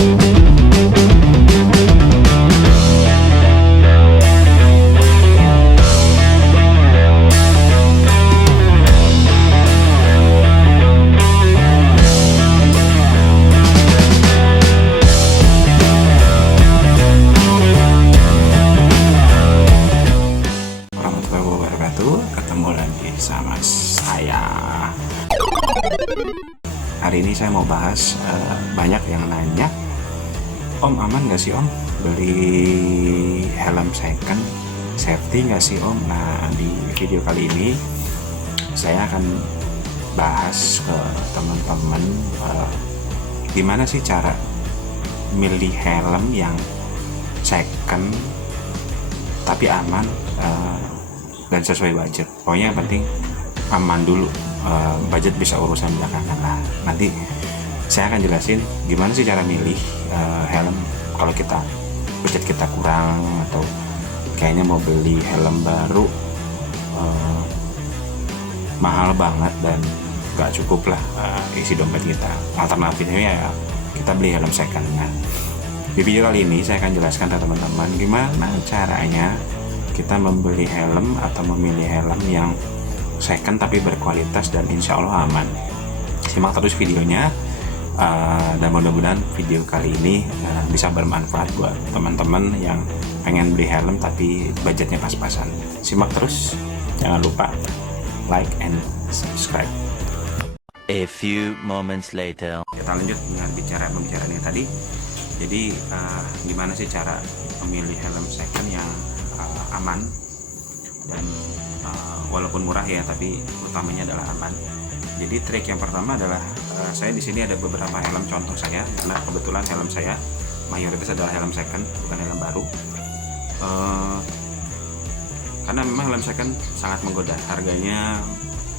Ketemu lagi sama saya. Hari ini saya mau bahas, banyak yang nanya, Om aman gak sih Om beli helm second, safety gak sih Om? Nah, di video kali ini saya akan bahas ke teman-teman, gimana sih cara milih helm yang second tapi aman, dan sesuai budget. Pokoknya yang penting aman dulu, budget bisa urusan belakangan lah. Nanti saya akan jelasin gimana sih cara milih helm kalau budget kita kurang, atau kayaknya mau beli helm baru mahal banget dan gak cukup lah isi dompet kita. Alternatifnya ya kita beli helm second. Nah, di video kali ini saya akan jelaskan ke teman-teman gimana caranya kita membeli helm atau memilih helm yang second tapi berkualitas dan insya Allah aman. Simak terus videonya, dan mudah-mudahan video kali ini bisa bermanfaat buat teman-teman yang pengen beli helm tapi budgetnya pas-pasan. Simak terus, jangan lupa like and subscribe. A few moments later. Kita lanjut dengan pembicaraan yang tadi. Jadi gimana sih cara memilih helm second yang aman dan walaupun murah ya, tapi utamanya adalah aman. Jadi trik yang pertama adalah, saya di sini ada beberapa helm contoh saya, karena kebetulan helm saya mayoritas adalah helm second, bukan helm baru. Karena memang helm second sangat menggoda, harganya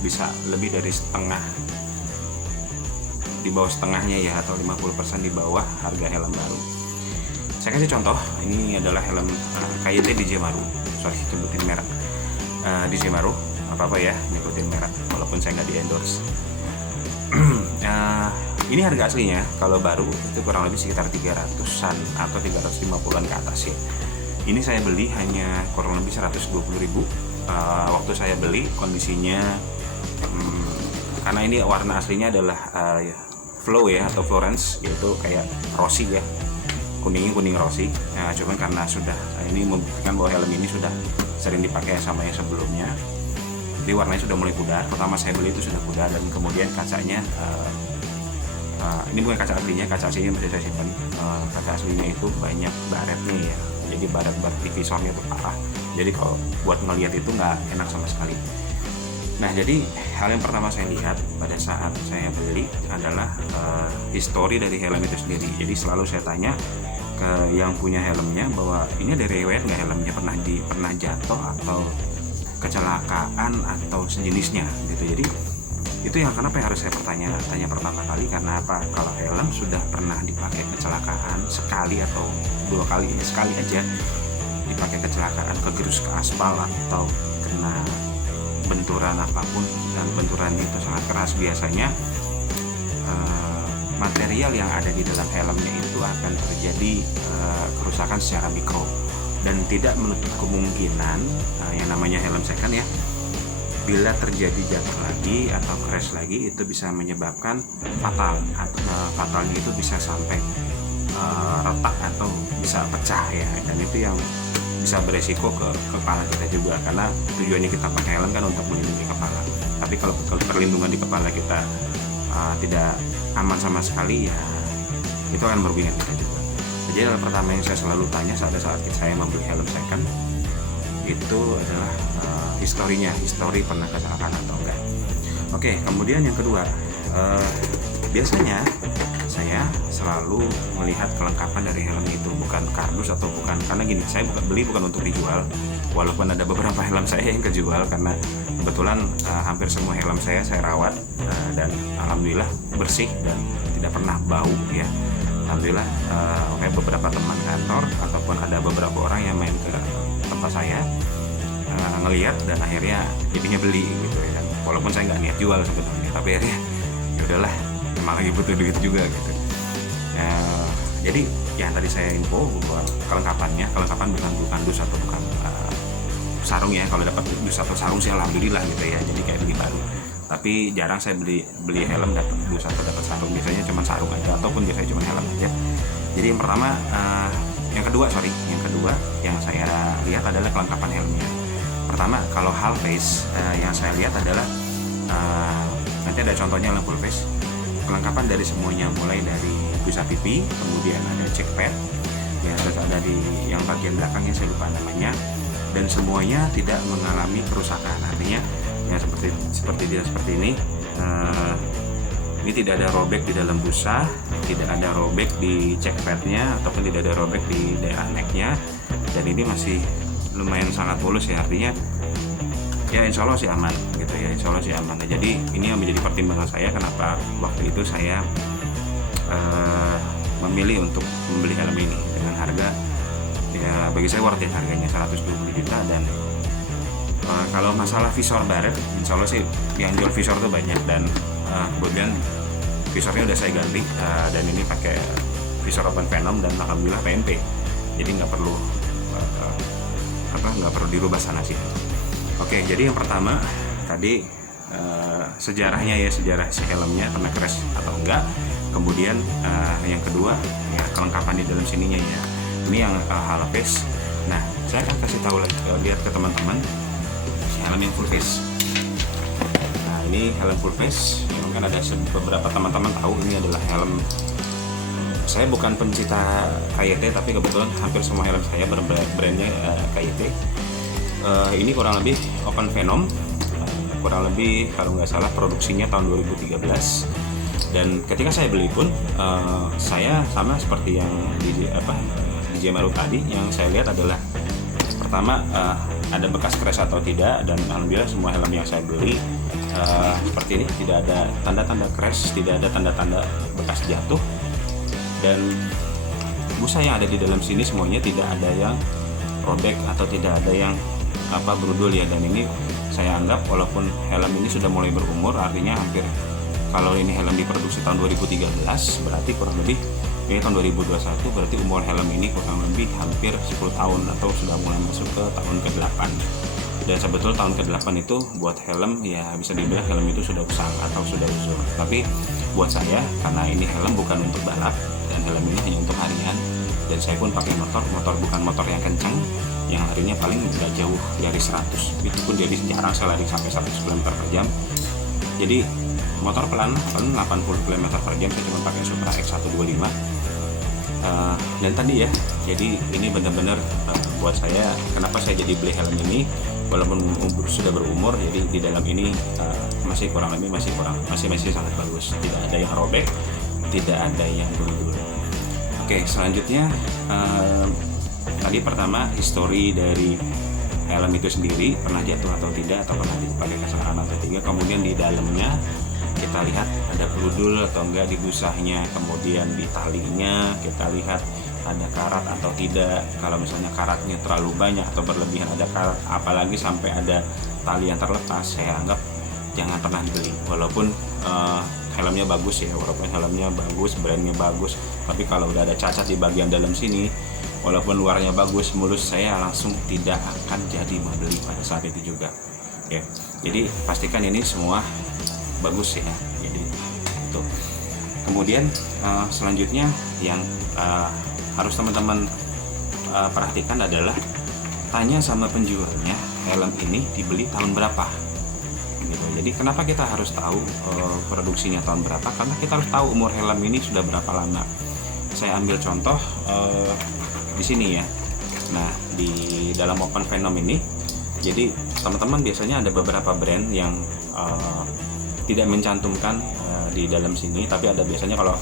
bisa lebih dari setengah, di bawah setengahnya ya, atau 50% di bawah harga helm baru. Saya kasih contoh, ini adalah helm KYT DJ Maru, sorry sebutin merek, DJ Maru, apa-apa ya nyebutin merek walaupun saya nggak di endorse. Ini harga aslinya kalau baru itu kurang lebih sekitar 300-an atau 350-an ke atas ya. Ini saya beli hanya kurang lebih 120.000. Waktu saya beli kondisinya, karena ini warna aslinya adalah Flow ya, atau Florence, yaitu kayak rosy ya, kuning rosy. Nah, cuman karena sudah ini membuktikan bahwa helm ini sudah sering dipakai sama yang sebelumnya, jadi warnanya sudah mulai pudar. Pertama saya beli itu sudah pudar, dan kemudian kacanya, ini bukan kaca aslinya, kaca aslinya masih saya simpan. Kaca aslinya itu banyak baretnya ya, jadi baret divisornya itu parah. Jadi kalau buat ngelihat itu nggak enak sama sekali. Nah, jadi hal yang pertama saya lihat pada saat saya beli adalah histori dari helm itu sendiri. Jadi selalu saya tanya ke yang punya helmnya bahwa ini ada riwayat nggak helmnya pernah jatuh atau kecelakaan atau sejenisnya gitu. Jadi itu yang kenapa harus saya tanya pertama kali, karena apa? Kalau helm sudah pernah dipakai kecelakaan sekali atau dua kali, sekali aja dipakai kecelakaan, kegerus ke aspal atau kena benturan apapun, dan benturan itu sangat keras, biasanya material yang ada di dalam helmnya itu akan terjadi kerusakan secara mikro, dan tidak menutup kemungkinan yang namanya helm second ya, bila terjadi jatuh lagi atau crash lagi itu bisa menyebabkan fatal, atau fatalnya itu bisa sampai retak atau bisa pecah ya, dan itu yang bisa beresiko ke kepala kita juga, karena tujuannya kita pakai helm kan untuk melindungi kepala. Tapi kalau perlindungan di kepala kita tidak aman sama sekali ya, itu akan merugikan kita juga. Jadi hal pertama yang saya selalu tanya saat saya membeli helm second itu adalah histori pernah kecelakaan atau enggak. Oke, kemudian yang kedua, biasanya saya selalu melihat kelengkapan dari helm itu, bukan kardus atau bukan, karena gini, saya beli bukan untuk dijual, walaupun ada beberapa helm saya yang kejual, karena kebetulan hampir semua helm saya rawat, dan alhamdulillah bersih dan tidak pernah bau ya, alhamdulillah. Kayak beberapa teman kantor ataupun ada beberapa orang yang main ke tempat saya ngelihat dan akhirnya jadinya beli gitu ya kan, walaupun saya nggak niat jual sebenarnya, tapi akhirnya ya udahlah, emang lagi butuh duit juga gitu. jadi yang tadi saya info bahwa kelengkapan bukan dus atau bukan sarung ya. Kalau dapat dus atau sarung sih alhamdulillah gitu ya, jadi kayak beli baru. Tapi jarang saya beli helm dapat dus atau dapat sarung, biasanya cuma sarung aja ataupun biasanya cuma helm aja. Jadi yang pertama, yang kedua yang saya lihat adalah kelengkapan helmnya. Pertama, kalau half face yang saya lihat adalah nanti ada contohnya helm full face. Kelengkapan dari semuanya, mulai dari busa pipi, kemudian ada check pad, ya, terus ada di yang bagian belakangnya saya lupa namanya, dan semuanya tidak mengalami kerusakan. Artinya ya seperti ini. Ini tidak ada robek di dalam busa, tidak ada robek di check padnya, ataupun tidak ada robek di daerah necknya, dan ini masih lumayan sangat mulus ya. Artinya ya insya Allah sih aman gitu ya, insya Allah sih aman. Nah, jadi ini yang menjadi pertimbangan saya kenapa waktu itu saya memilih untuk membeli helm ini dengan harga ya bagi saya worth it, harganya 120 juta. Dan kalau masalah visor baret, insya Allah sih yang jual visor tuh banyak, dan kemudian visornya udah saya ganti, dan ini pakai visor Open Venom dan alhamdulillah PNP, jadi nggak perlu dirubah sana sih. Oke, jadi yang pertama tadi sejarahnya ya, sejarah si helmnya pernah crash atau enggak. Kemudian yang kedua ya kelengkapan di dalam sininya ya. Ini yang half face. Nah, saya akan kasih tahu lagi, lihat ke teman-teman si helm yang full face. Nah, ini helm full face. Mungkin ada beberapa teman-teman tahu ini adalah helm. Saya bukan pencinta KYT, tapi kebetulan hampir semua helm saya brandnya KYT. Ini kurang lebih Open Venom, kurang lebih kalau nggak salah produksinya tahun 2013. Dan ketika saya beli pun saya sama seperti yang di DJ Maru tadi, yang saya lihat adalah pertama ada bekas crash atau tidak, dan alhamdulillah semua helm yang saya beli seperti ini, tidak ada tanda-tanda crash, tidak ada tanda-tanda bekas jatuh, dan busa yang ada di dalam sini semuanya tidak ada yang robek atau tidak ada yang berudul ya. Dan ini saya anggap walaupun helm ini sudah mulai berumur, artinya hampir, kalau ini helm diproduksi tahun 2013 berarti kurang lebih ini tahun 2021, berarti umur helm ini kurang lebih hampir 10 tahun atau sudah mulai masuk ke tahun ke-8. Dan sebetulnya tahun ke-8 itu buat helm ya bisa dibilang helm itu sudah usang atau sudah usur. Tapi buat saya, karena ini helm bukan untuk balap dan helm ini hanya untuk harian, dan saya pun pakai motor bukan motor yang kencang, yang harinya paling nggak jauh dari 100, itu pun jadi jarang saya lari sampai 100 km per jam. Jadi motor pelan 80 km per jam, saya cuma pakai Supra X125. Dan tadi ya, jadi ini benar-benar buat saya, kenapa saya jadi beli helm ini walaupun sudah berumur. Jadi di dalam ini masih sangat bagus, tidak ada yang robek, tidak ada yang berudul. Oke, selanjutnya tadi pertama histori dari helm itu sendiri, pernah jatuh atau tidak, atau pernah dipakai kesalahan atau tidak. Kemudian di dalamnya kita lihat ada berudul atau enggak di busanya, kemudian di talinya kita lihat ada karat atau tidak. Kalau misalnya karatnya terlalu banyak atau berlebihan ada karat, apalagi sampai ada tali yang terlepas, saya anggap jangan pernah dibeli. Walaupun helmnya bagus ya, walaupun helmnya bagus, brandnya bagus, tapi kalau udah ada cacat di bagian dalam sini, walaupun luarnya bagus, mulus, saya langsung tidak akan jadi membeli pada saat itu juga ya. Jadi pastikan ini semua bagus ya. Jadi itu. Kemudian selanjutnya yang harus teman-teman perhatikan adalah tanya sama penjualnya helm ini dibeli tahun berapa gitu. Jadi kenapa kita harus tahu produksinya tahun berapa? Karena kita harus tahu umur helm ini sudah berapa lama. Saya ambil contoh di sini ya. Nah, di dalam Open Venom ini, jadi teman-teman biasanya ada beberapa brand yang tidak mencantumkan di dalam sini, tapi ada biasanya kalau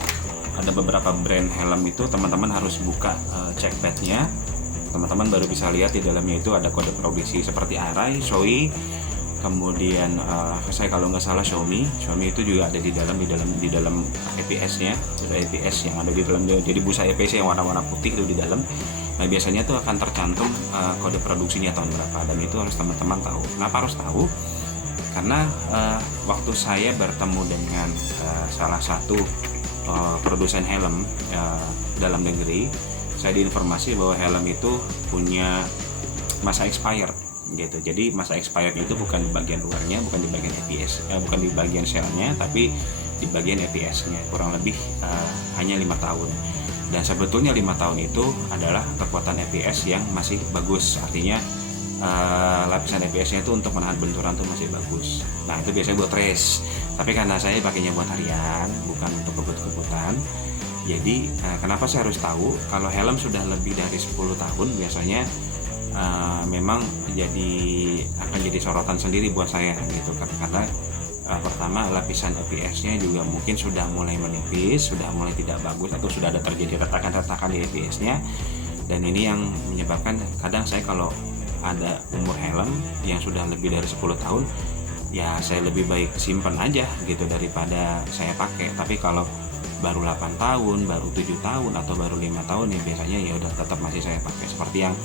ada beberapa brand helm itu teman-teman harus buka check padnya, teman-teman baru bisa lihat di dalamnya itu ada kode produksi seperti Arai, Shoei, kemudian saya kalau nggak salah Xiaomi itu juga ada di dalam EPS-nya, busa EPS yang ada di dalam, jadi busa EPS yang warna-warna putih itu di dalam. Nah, biasanya itu akan tercantum kode produksinya tahun berapa, dan itu harus teman-teman tahu. Kenapa harus tahu? Karena waktu saya bertemu dengan salah satu produsen helm dalam negeri, saya diinformasi bahwa helm itu punya masa expired gitu. Jadi masa expired itu bukan di bagian luarnya, bukan di bagian EPS, bukan di bagian shellnya, tapi di bagian EPS-nya, kurang lebih hanya 5 tahun. Dan sebetulnya 5 tahun itu adalah kekuatan EPS yang masih bagus, artinya lapisan EPS-nya itu untuk menahan benturan tuh masih bagus. Nah itu biasanya buat race, tapi karena saya pakainya buat harian, bukan untuk kebut-kebutan. Jadi kenapa saya harus tahu? Kalau helm sudah lebih dari 10 tahun biasanya memang akan jadi sorotan sendiri buat saya gitu, karena pertama lapisan EPS-nya juga mungkin sudah mulai menipis, sudah mulai tidak bagus, atau sudah ada terjadi retakan-retakan di EPS-nya. Dan ini yang menyebabkan kadang saya kalau ada umur helm yang sudah lebih dari 10 tahun, ya saya lebih baik simpan aja gitu daripada saya pakai. Tapi kalau baru 8 tahun, baru 7 tahun, atau baru 5 tahun, ya biasanya ya udah tetap masih saya pakai. Seperti yang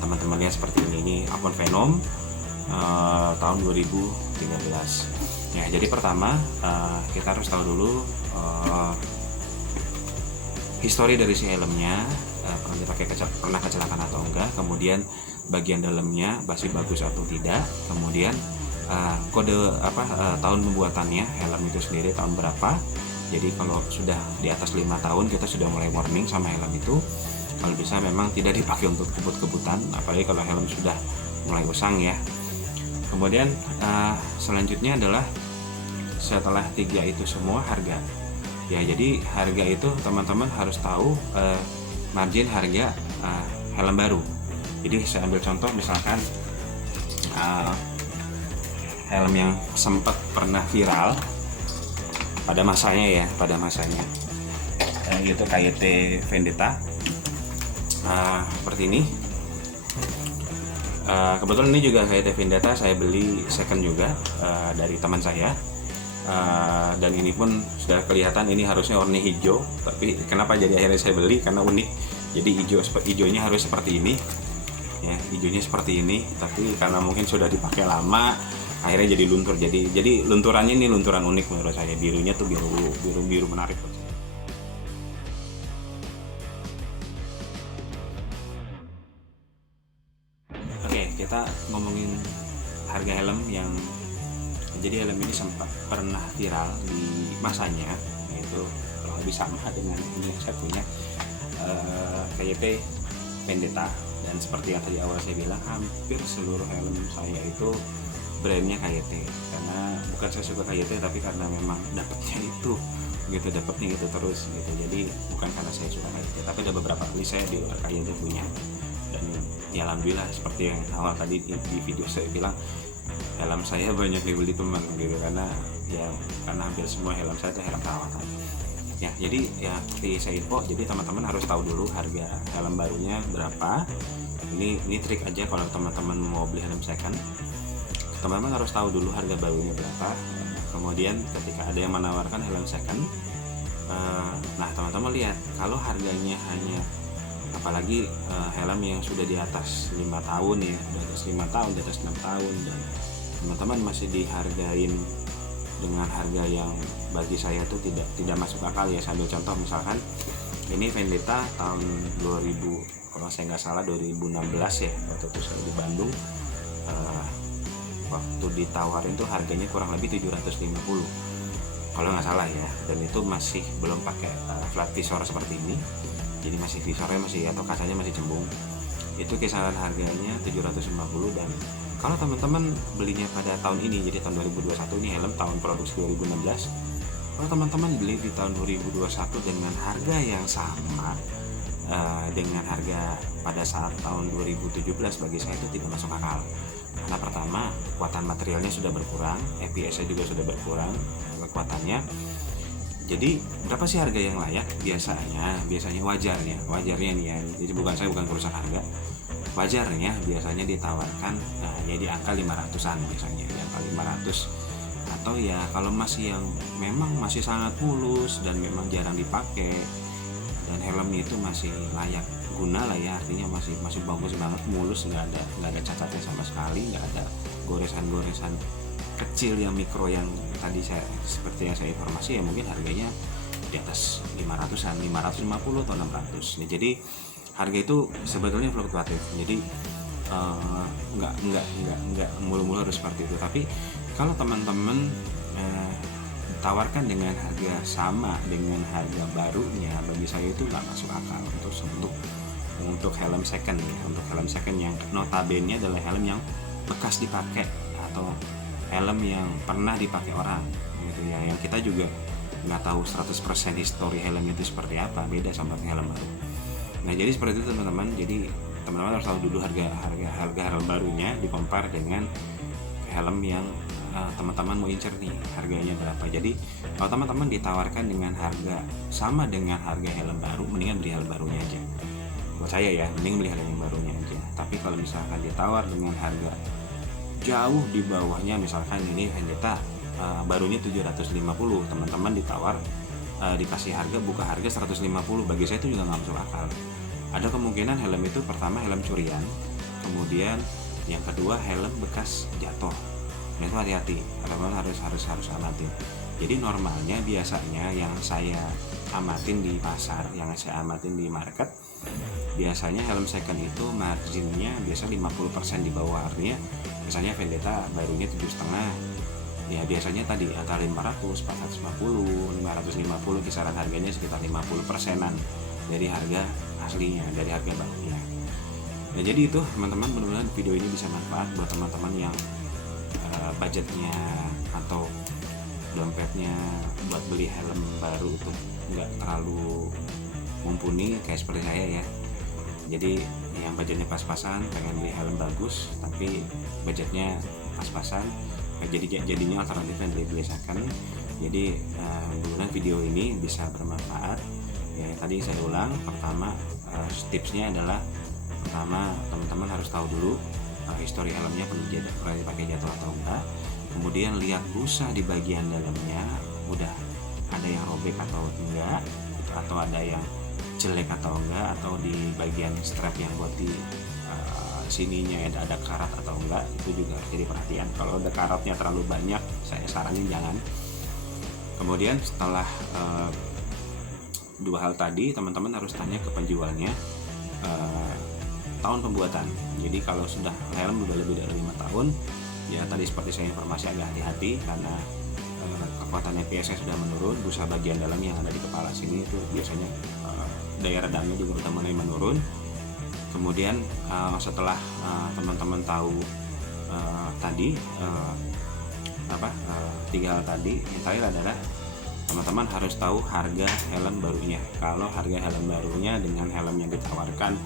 teman-teman lihat seperti ini Avon Venom tahun 2013. Ya, jadi pertama kita harus tahu dulu histori dari si helmnya, pernah kecelakaan atau enggak, kemudian bagian dalamnya masih bagus atau tidak, kemudian kode tahun pembuatannya, helm itu sendiri tahun berapa. Jadi kalau sudah di atas 5 tahun kita sudah mulai warning sama helm itu. Kalau bisa memang tidak dipakai untuk kebut-kebutan, apalagi kalau helm sudah mulai usang ya. Kemudian selanjutnya adalah setelah 3 itu semua harga. Ya, jadi harga itu teman-teman harus tahu margin harga helm baru. Jadi saya ambil contoh misalkan helm yang sempat pernah viral pada masanya itu KYT Vendetta seperti ini. Kebetulan ini juga KYT Vendetta saya beli second juga dari teman saya, dan ini pun sudah kelihatan ini harusnya warna hijau, tapi kenapa jadi akhirnya saya beli karena unik. Jadi hijaunya harus seperti ini ya, hijaunya seperti ini, tapi karena mungkin sudah dipakai lama akhirnya jadi luntur. Jadi lunturannya ini lunturan unik menurut saya. Birunya tuh biru menarik. Oke, kita ngomongin harga helm yang jadi helm ini sempat pernah viral di masanya, yaitu lebih sama dengan ini yang saya punya KYT Vendetta. Dan seperti yang tadi awal saya bilang, hampir seluruh helm saya itu brandnya KYT, karena bukan saya suka KYT, tapi karena memang dapatnya itu terus gitu. Jadi bukan karena saya suka KYT, tapi ada beberapa kali saya di luar KYT punya. Dan ya alhamdulillah, seperti yang awal tadi di video saya bilang, helm saya banyak dibeli teman gitu, karena hampir semua helm saya itu helm perawatan. Ya, jadi ya seperti saya info, jadi teman-teman harus tahu dulu harga helm barunya berapa. Ini trik aja kalau teman-teman mau beli helm second. Teman-teman harus tahu dulu harga barunya berapa. Kemudian ketika ada yang menawarkan helm second, nah teman-teman lihat kalau harganya hanya, apalagi helm yang sudah di atas 5 tahun ya, di atas 5 tahun, di atas 6 tahun, dan teman-teman masih dihargain dengan harga yang bagi saya tuh tidak masuk akal ya. Saya ambil contoh misalkan ini Vendetta tahun 2000, kalau saya nggak salah 2016 ya, waktu itu saya di Bandung, waktu ditawarin tuh harganya kurang lebih 750 kalau nggak salah ya, dan itu masih belum pakai flat visor seperti ini, jadi masih visornya masih atau kacanya masih cembung. Itu kisaran harganya 750. Dan kalau teman-teman belinya pada tahun ini, jadi tahun 2021, ini helm tahun produksi 2016, kalau teman-teman beli di tahun 2021 dengan harga yang sama dengan harga pada saat tahun 2017, bagi saya itu tidak masuk akal. Karena pertama, kekuatan materialnya sudah berkurang, EPS-nya juga sudah berkurang kekuatannya. Jadi berapa sih harga yang layak? Biasanya wajarnya nih ya, jadi saya bukan urusan harga, wajarnya biasanya ditawarkan ya di angka 500-an biasanya, di angka 500. Atau ya kalau masih yang memang masih sangat mulus dan memang jarang dipakai dan helmnya itu masih layak guna lah ya, artinya masih bagus banget, mulus, nggak ada cacatnya sama sekali, nggak ada goresan kecil yang mikro yang tadi seperti yang saya informasi, ya mungkin harganya di atas 500-an, 550 atau 600. Nah, jadi harga itu sebetulnya fluktuatif. Jadi nggak mulu-mulu harus seperti itu. Tapi kalau teman-teman tawarkan dengan harga sama dengan harga barunya, bagi saya itu nggak masuk akal untuk helm second ya. Untuk helm second yang notabene adalah helm yang bekas dipakai atau helm yang pernah dipakai orang gitu ya, yang kita juga nggak tahu 100% histori helm itu seperti apa, beda sama helm baru. Nah, jadi seperti itu teman-teman. Jadi teman-teman harus tahu dulu harga helm barunya, dikompar dengan helm yang teman-teman mau incer nih, harganya berapa. Jadi kalau teman-teman ditawarkan dengan harga sama dengan harga helm baru, mendingan beli helm barunya aja. Buat saya ya, mending beli helm yang barunya aja. Tapi kalau misalkan ditawar dengan harga jauh di bawahnya, misalkan ini Vendetta barunya 750, teman-teman ditawar dikasih buka harga 150, bagi saya itu juga nggak masuk akal. Ada kemungkinan helm itu pertama helm curian, kemudian yang kedua helm bekas jatuh. Nah, itu hati-hati, teman-teman harus amatin. Jadi normalnya biasanya yang saya amatin di pasar, yang saya amatin di market, biasanya helm second itu marginnya biasa 50% di bawah. Artinya misalnya Vendetta barunya 7,5, ya biasanya tadi antara 500, 450, 550, kisaran harganya sekitar 50%-an dari harga aslinya, dari harga barunya. Nah, jadi itu teman-teman, mudah-mudahan video ini bisa manfaat buat teman-teman yang budgetnya atau dompetnya buat beli helm baru itu nggak terlalu mumpuni kayak seperti saya ya. Jadi yang budgetnya pas-pasan, pengen beli helm bagus tapi budgetnya pas-pasan, jadinya alternatifnya beli second. Jadi mudah-mudahan video ini bisa bermanfaat ya. Tadi saya ulang, pertama tipsnya adalah, pertama teman-teman harus tahu dulu histori helmnya pernah dipakai jatuh atau enggak. Kemudian lihat busa di bagian dalamnya udah ada yang robek atau enggak, atau ada yang jelek atau enggak, atau di bagian strap yang buat di sininya ada karat atau enggak, itu juga harus jadi perhatian. Kalau ada karatnya terlalu banyak, saya saranin jangan. Kemudian setelah dua hal tadi, teman-teman harus tanya ke penjualnya tahun pembuatan. Jadi kalau sudah helm udah lebih dari 5 tahun, ya tadi seperti saya informasi agak hati-hati karena kekuatan EPS sudah menurun, busa bagian dalam yang ada di kepala sini itu biasanya daya redamnya juga udah mulai menurun. Kemudian setelah teman-teman tahu tadi tiga hal tadi, yang terakhir adalah teman-teman harus tahu harga helm barunya. Kalau harga helm barunya dengan helm yang ditawarkan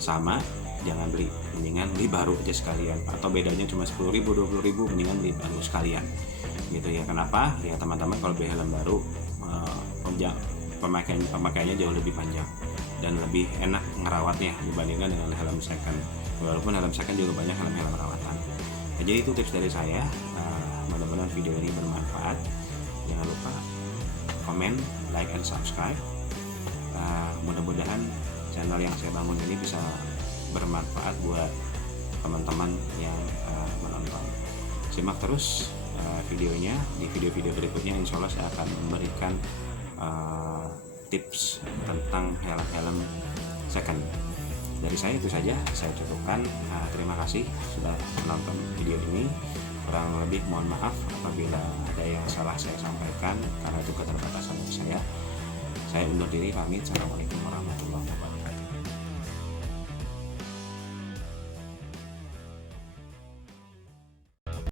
sama, jangan beli, mendingan beli baru aja sekalian, atau bedanya cuma 10.000 20.000, mendingan beli baru sekalian gitu ya. Kenapa? Ya teman-teman kalau beli helm baru pemakaiannya jauh lebih panjang dan lebih enak ngerawatnya dibandingkan dengan helm second, walaupun helm second juga banyak helm-helm rawatan. Nah, jadi itu tips dari saya. Mudah-mudahan video ini bermanfaat. Jangan lupa komen, like, and subscribe. Mudah-mudahan channel yang saya bangun ini bisa bermanfaat buat teman-teman yang menonton. Simak terus videonya. Di video-video berikutnya insya Allah saya akan memberikan tips tentang helm second. Dari saya itu saja, saya cukupkan. Terima kasih sudah menonton video ini. Kurang lebih mohon maaf apabila ada yang salah saya sampaikan, karena itu keterbatasan dari saya. Saya undur diri, pamit. Assalamualaikum warahmatullahi wabarakatuh.